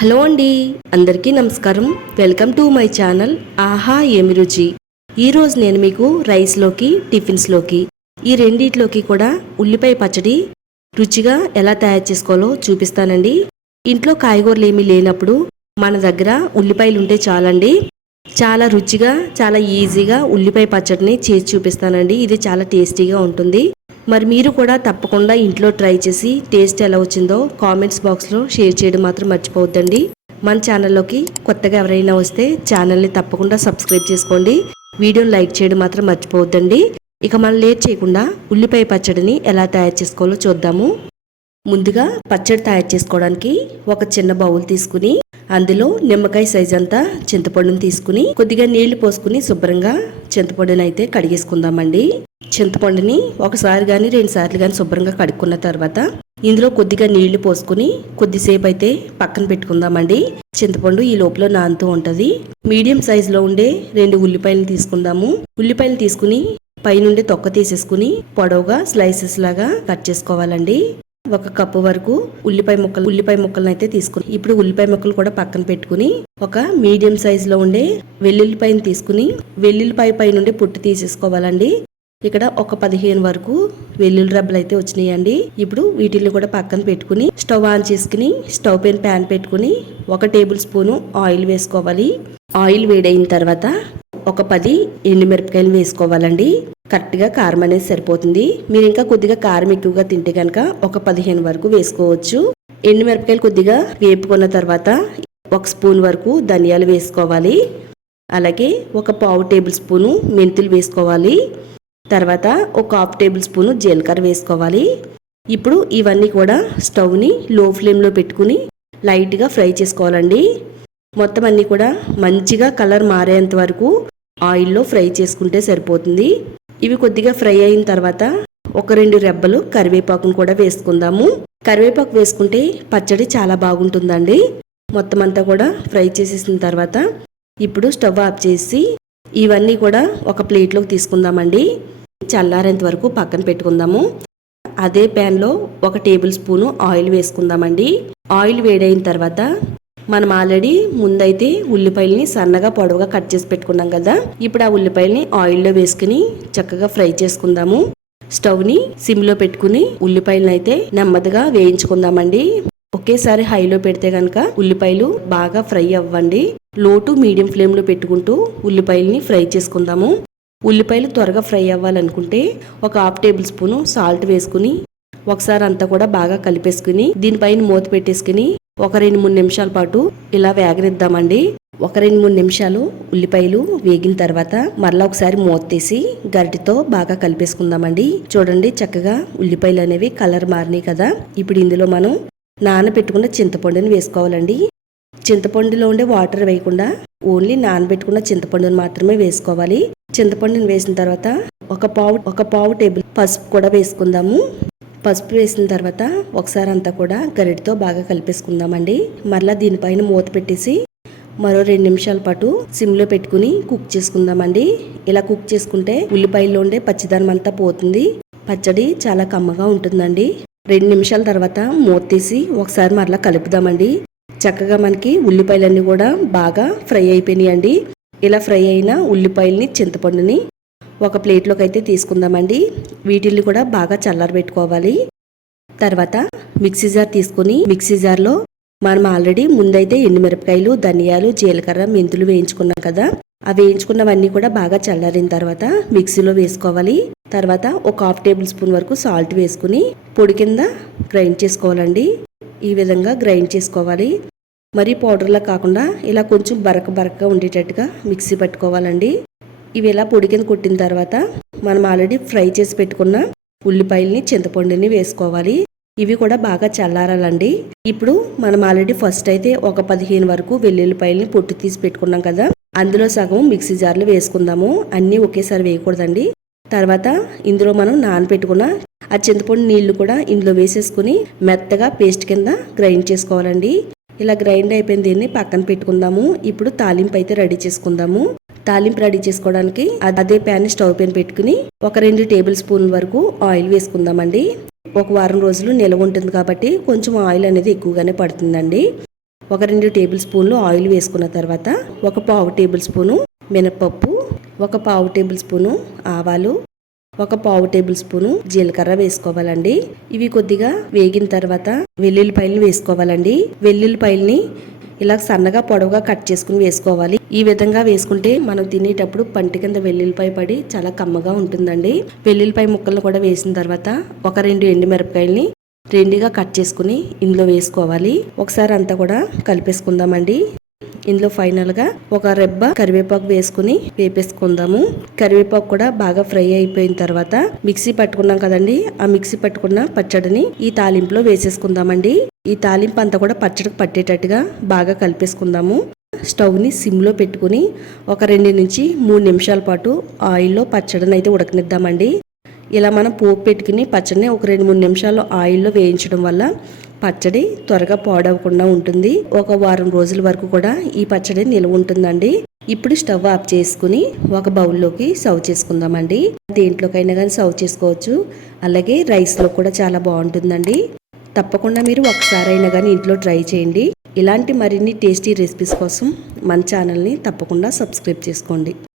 Hello అండి అందరికీ నమస్కారం. వెల్కమ్ టు మై ఛానల్ ఆహా ఏమి రుచి. ఈరోజు నేను మీకు రైస్లోకి టిఫిన్స్లోకి ఈ రెండిట్లోకి కూడా ఉల్లిపాయ పచ్చడి రుచిగా ఎలా తయారు చేసుకోవాలో చూపిస్తానండి. ఇంట్లో కాయగూరలు ఏమీ లేనప్పుడు మన దగ్గర ఉల్లిపాయలు ఉంటే చాలండి. చాలా రుచిగా చాలా ఈజీగా ఉల్లిపాయ పచ్చడిని చేసి చూపిస్తానండి. ఇది చాలా టేస్టీగా ఉంటుంది. మరి మీరు కూడా తప్పకుండా ఇంట్లో ట్రై చేసి టేస్ట్ ఎలా వచ్చిందో కామెంట్స్ బాక్స్లో షేర్ చేయడం మాత్రం మర్చిపోవద్దండి. మన ఛానల్లోకి కొత్తగా ఎవరైనా వస్తే ఛానల్ని తప్పకుండా సబ్స్క్రైబ్ చేసుకోండి. వీడియోని లైక్ చేయడం మాత్రం మర్చిపోవద్దండి. ఇక మనం లేట్ చేయకుండా ఉల్లిపాయ పచ్చడిని ఎలా తయారు చేసుకోవాలో చూద్దాము. ముందుగా పచ్చడి తయారు చేసుకోవడానికి ఒక చిన్న బౌల్ తీసుకుని అందులో నిమ్మకాయ సైజ్ అంతా చింతపండుని తీసుకుని కొద్దిగా నీళ్ళు పోసుకుని శుభ్రంగా చింతపండుని అయితే కడిగేసుకుందామండి. చింతపండుని ఒకసారి కానీ రెండు సార్లు కానీ శుభ్రంగా కడుక్కున్న తర్వాత ఇందులో కొద్దిగా నీళ్ళు పోసుకుని కొద్దిసేపు అయితే పక్కన పెట్టుకుందామండి. చింతపండు ఈ లోపల నానుతూ ఉంటుంది. మీడియం సైజులో ఉండే రెండు ఉల్లిపాయలు తీసుకుందాము. ఉల్లిపాయలు తీసుకుని పైనుండి తొక్క తీసేసుకుని పొడవుగా స్లైసెస్ లాగా కట్ చేసుకోవాలండి. ఒక కప్పు వరకు ఉల్లిపాయ ముక్కలు ఉల్లిపాయ ముక్కలను అయితే తీసుకుని ఇప్పుడు ఉల్లిపాయ ముక్కలు కూడా పక్కన పెట్టుకుని ఒక మీడియం సైజులో ఉండే వెల్లుల్లిపాయను తీసుకుని వెల్లుల్లిపాయ పై నుండి పుట్టు తీసేసుకోవాలండి. ఇక్కడ ఒక పదిహేను వరకు వెల్లుల్లి రబ్బలు అయితే వచ్చినాయండి. ఇప్పుడు వీటిని కూడా పక్కన పెట్టుకుని స్టవ్ ఆన్ చేసుకుని స్టవ్ పైన ప్యాన్ పెట్టుకుని ఒక టేబుల్ స్పూను ఆయిల్ వేసుకోవాలి. ఆయిల్ వేడైన తర్వాత ఒక పది ఎండుమిరపకాయలు వేసుకోవాలండి. కరెక్ట్గా కారం అనేది సరిపోతుంది. మీరు ఇంకా కొద్దిగా కారం ఎక్కువగా తింటే కనుక ఒక పదిహేను వరకు వేసుకోవచ్చు. ఎండుమిరపకాయలు కొద్దిగా వేపుకున్న తర్వాత ఒక స్పూన్ వరకు ధనియాలు వేసుకోవాలి. అలాగే ఒక పావు టేబుల్ స్పూను మెంతులు వేసుకోవాలి. తర్వాత ఒక హాఫ్ టేబుల్ స్పూను జీలకర్ర వేసుకోవాలి. ఇప్పుడు ఇవన్నీ కూడా స్టవ్ని లో ఫ్లేమ్లో పెట్టుకుని లైట్గా ఫ్రై చేసుకోవాలండి. మొత్తం అన్నీ కూడా మంచిగా కలర్ మారేంత వరకు ఆయిల్లో ఫ్రై చేసుకుంటే సరిపోతుంది. ఇవి కొద్దిగా ఫ్రై అయిన తర్వాత ఒక రెండు రెబ్బలు కరివేపాకును కూడా వేసుకుందాము. కరివేపాకు వేసుకుంటే పచ్చడి చాలా బాగుంటుందండి. మొత్తం అంతా కూడా ఫ్రై చేసేసిన తర్వాత ఇప్పుడు స్టవ్ ఆఫ్ చేసి ఇవన్నీ కూడా ఒక ప్లేట్లోకి తీసుకుందామండి. చల్లారేంత వరకు పక్కన పెట్టుకుందాము. అదే ప్యాన్లో ఒక టేబుల్ స్పూను ఆయిల్ వేసుకుందామండి. ఆయిల్ వేడైన తర్వాత మనం ఆల్రెడీ ముందైతే ఉల్లిపాయలని సన్నగా పొడవుగా కట్ చేసి పెట్టుకున్నాం కదా. ఇప్పుడు ఆ ఉల్లిపాయలని ఆయిల్లో వేసుకుని చక్కగా ఫ్రై చేసుకుందాము. స్టవ్ని సిమ్లో పెట్టుకుని ఉల్లిపాయలను అయితే నెమ్మదిగా వేయించుకుందామండి. ఒకేసారి హైలో పెడితే కనుక ఉల్లిపాయలు బాగా ఫ్రై అవ్వండి. లో టు మీడియం ఫ్లేమ్లో పెట్టుకుంటూ ఉల్లిపాయలని ఫ్రై చేసుకుందాము. ఉల్లిపాయలు త్వరగా ఫ్రై అవ్వాలనుకుంటే ఒక హాఫ్ టేబుల్ స్పూను సాల్ట్ వేసుకుని ఒకసారి అంతా కూడా బాగా కలిపేసుకుని దీనిపైన మూత పెట్టేసుకుని ఒక రెండు మూడు నిమిషాల పాటు ఇలా వేగనిద్దామండి. ఒక రెండు మూడు నిమిషాలు ఉల్లిపాయలు వేగిన తర్వాత మరలా ఒకసారి మూత తీసి గరిటితో బాగా కలిపేసుకుందామండి. చూడండి చక్కగా ఉల్లిపాయలు అనేవి కలర్ మారినాయి కదా. ఇప్పుడు ఇందులో మనం నానబెట్టుకున్న చింతపండుని వేసుకోవాలండి. చింతపండులో ఉండే వాటర్ వేయకుండా ఓన్లీ నానబెట్టుకున్న చింతపండుని మాత్రమే వేసుకోవాలి. చింతపండుని వేసిన తర్వాత ఒక పావు ఒక పావు టేబుల్ పసుపు కూడా వేసుకుందాము. పసుపు వేసిన తర్వాత ఒకసారి అంతా కూడా గరిటితో బాగా కలిపేసుకుందామండి. మరలా దీనిపైన మూత పెట్టేసి మరో రెండు నిమిషాల పాటు సిమ్లో పెట్టుకుని కుక్ చేసుకుందామండి. ఇలా కుక్ చేసుకుంటే ఉల్లిపాయల్లో ఉండే పచ్చిదనం అంతా పోతుంది. పచ్చడి చాలా కమ్మగా ఉంటుందండి. రెండు నిమిషాల తర్వాత మూత తీసి ఒకసారి మరలా కలుపుదామండి. చక్కగా మనకి ఉల్లిపాయలన్నీ కూడా బాగా ఫ్రై అయిపోయినాయండి. ఇలా ఫ్రై అయిన ఉల్లిపాయల్ని చింతపండుని ఒక ప్లేట్లోకి అయితే తీసుకుందామండి. వీటిల్ని కూడా బాగా చల్లారబెట్టుకోవాలి తర్వాత మిక్సీ జార్ తీసుకుని మిక్సీ జార్లో మనం ఆల్రెడీ ముందైతే ఎండుమిరపకాయలు ధనియాలు జీలకర్ర మెంతులు వేయించుకున్నాం కదా. అవి వేయించుకున్నవన్నీ కూడా బాగా చల్లారిన తర్వాత మిక్సీలో వేసుకోవాలి. తర్వాత ఒక హాఫ్ టేబుల్ స్పూన్ వరకు సాల్ట్ వేసుకుని పొడి కింద గ్రైండ్ చేసుకోవాలండి. ఈ విధంగా గ్రైండ్ చేసుకోవాలి. మరి పౌడర్లా కాకుండా ఇలా కొంచెం బరక బరకగా ఉండేటట్టుగా మిక్సీ పట్టుకోవాలండి. ఇవి ఇలా పొడి కింద కొట్టిన తర్వాత మనం ఆల్రెడీ ఫ్రై చేసి పెట్టుకున్న ఉల్లిపాయల్ని చింతపండుని వేసుకోవాలి. ఇవి కూడా బాగా చల్లారాలండి. ఇప్పుడు మనం ఆల్రెడీ ఫస్ట్ అయితే ఒక పదిహేను వరకు వెల్లుల్లిపాయల్ని పొట్టు తీసి పెట్టుకున్నాం కదా అందులో సగం మిక్సీ జార్లో వేసుకుందాము. అన్నీ ఒకేసారి వేయకూడదండి. తర్వాత ఇందులో మనం నానబెట్టుకున్న ఆ చింతపండు నీళ్ళు కూడా ఇందులో వేసేసుకుని మెత్తగా పేస్ట్ కింద గ్రైండ్ చేసుకోవాలండి. ఇలా గ్రైండ్ అయిపోయిన దీన్ని పక్కన పెట్టుకుందాము. ఇప్పుడు తాలింపు అయితే రెడీ చేసుకుందాము. తాలింపు రెడీ చేసుకోవడానికి అదే ప్యాన్ స్టవ్ పైన పెట్టుకుని ఒక రెండు టేబుల్ స్పూన్ వరకు ఆయిల్ వేసుకుందామండి. ఒక వారం రోజులు నిల్వ ఉంటుంది కాబట్టి కొంచెం ఆయిల్ అనేది ఎక్కువగానే పడుతుందండి. ఒక రెండు టేబుల్ స్పూన్లు ఆయిల్ వేసుకున్న తర్వాత ఒక పావు టేబుల్ స్పూను మినపప్పు ఒక పావు టేబుల్ స్పూను ఆవాలు ఒక పావు టేబుల్ స్పూను జీలకర్ర వేసుకోవాలండి. ఇవి కొద్దిగా వేగిన తర్వాత వెల్లుల్లిపాయలు వేసుకోవాలండి. వెల్లుల్లిపాయల్ని ఇలా సన్నగా పొడవుగా కట్ చేసుకుని వేసుకోవాలి. ఈ విధంగా వేసుకుంటే మనం తినేటప్పుడు పంటి కింద వెల్లుల్లిపాయ పడి చాలా కమ్మగా ఉంటుందండి. వెల్లుల్లిపాయ ముక్కలను కూడా వేసిన తర్వాత ఒక రెండు ఎండుమిరపకాయల్ని రెండుగా కట్ చేసుకుని ఇందులో వేసుకోవాలి. ఒకసారి అంతా కూడా కలిపేసుకుందామండి. ఇందులో ఫైనల్గా ఒక రెబ్బ కరివేపాకు వేసుకుని వేపేసుకుందాము. కరివేపాకు కూడా బాగా ఫ్రై అయిపోయిన తర్వాత మిక్సీ పట్టుకున్నాం కదండి. ఆ మిక్సీ పట్టుకున్న పచ్చడిని ఈ తాలింపులో వేసేసుకుందామండి. ఈ తాలింపు అంతా కూడా పచ్చడికి పట్టేటట్టుగా బాగా కలిపేసుకుందాము. స్టవ్ని సిమ్లో పెట్టుకుని ఒక రెండు నుంచి మూడు నిమిషాల పాటు ఆయిల్లో పచ్చడిని అయితే ఉడకనిద్దామండి. ఇలా మనం పోపు పెట్టుకుని పచ్చడిని ఒక రెండు మూడు నిమిషాలు ఆయిల్లో వేయించడం వల్ల పచ్చడి త్వరగా పాడవకుండా ఉంటుంది. ఒక వారం రోజుల వరకు కూడా ఈ పచ్చడి నిల్వ ఉంటుందండి. ఇప్పుడు స్టవ్ ఆఫ్ చేసుకుని ఒక బౌల్లోకి సర్వ్ చేసుకుందామండి. దేంట్లోకైనా కానీ సర్వ్ చేసుకోవచ్చు. అలాగే రైస్లో కూడా చాలా బాగుంటుందండి. తప్పకుండా మీరు ఒకసారి అయినా కానీ ఇంట్లో ట్రై చేయండి. ఇలాంటి మరిన్ని టేస్టీ రెసిపీస్ కోసం మన ఛానల్ని తప్పకుండా సబ్స్క్రైబ్ చేసుకోండి.